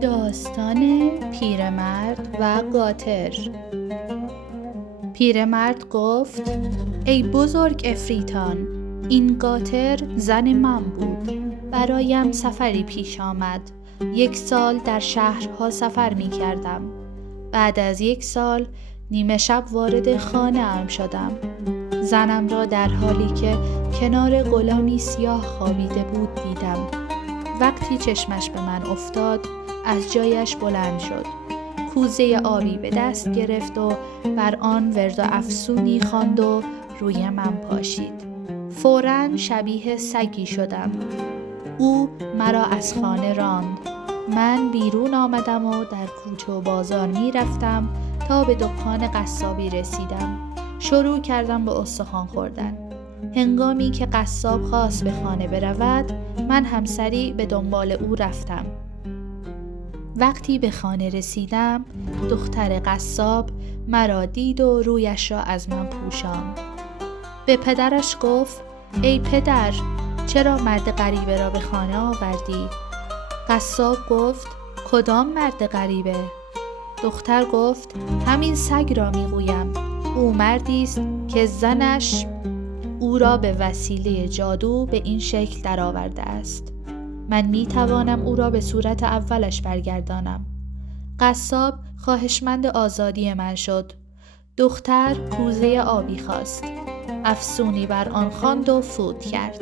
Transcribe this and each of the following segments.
داستان پیرمرد و قاطر. پیرمرد گفت: ای بزرگ افریتان، این قاطر زن من بود. برایم سفری پیش آمد. 1 سال در شهرها سفر می کردم. بعد از 1 سال نیمه شب وارد خانه ام شدم. زنم را در حالی که کنار غلامی سیاه خوابیده بود دیدم. وقتی چشمش به من افتاد از جایش بلند شد. کوزه آبی به دست گرفت و بر آن ورد و افسونی خواند و روی من پاشید. فوراً شبیه سگی شدم. او مرا از خانه راند. من بیرون آمدم و در کوچه و بازار می رفتم تا به دکان قصابی رسیدم. شروع کردم به استخوان خوردن. هنگامی که قصاب خواست به خانه برود، من هم سریع به دنبال او رفتم. وقتی به خانه رسیدم، دختر قصاب مرا دید و رویش را از من پوشاند. به پدرش گفت: ای پدر، چرا مرد غریبه را به خانه آوردی؟ قصاب گفت: کدام مرد غریبه؟ دختر گفت: همین سگ را میگویم. او مردی است که زنش او را به وسیله جادو به این شکل درآورده است. من می توانم او را به صورت اولش برگردانم. قصاب خواهشمند آزادی من شد. دختر کوزه آبی خواست. افسونی بر آن خواند و فوت کرد.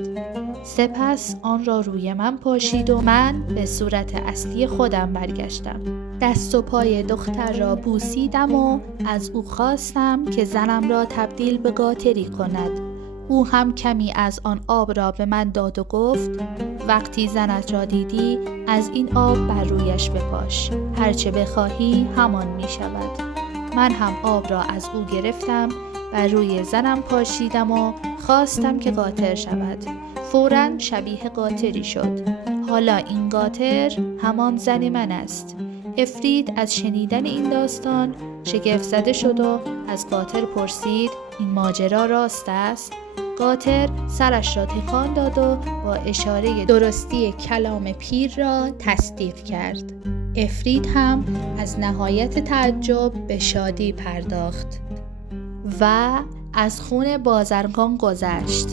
سپس آن را روی من پاشید و من به صورت اصلی خودم برگشتم. دست و پای دختر را بوسیدم و از او خواستم که زنم را تبدیل به قاطری کند. او هم کمی از آن آب را به من داد و گفت: وقتی زنت را دیدی از این آب بر رویش بپاش. هرچه بخواهی همان می شود. من هم آب را از او گرفتم، بر روی زنم پاشیدم و خواستم که قاطر شود. فوراً شبیه قاطری شد. حالا این قاطر همان زن من است. افریت از شنیدن این داستان شگفت زده شد و از قاطر پرسید: این ماجرا راست است؟ قاطر سرش را تکان داد و با اشاره درستی کلام پیر را تصدیق کرد. افریت هم از نهایت تعجب به شادی پرداخت و از خون بازرگان گذشت.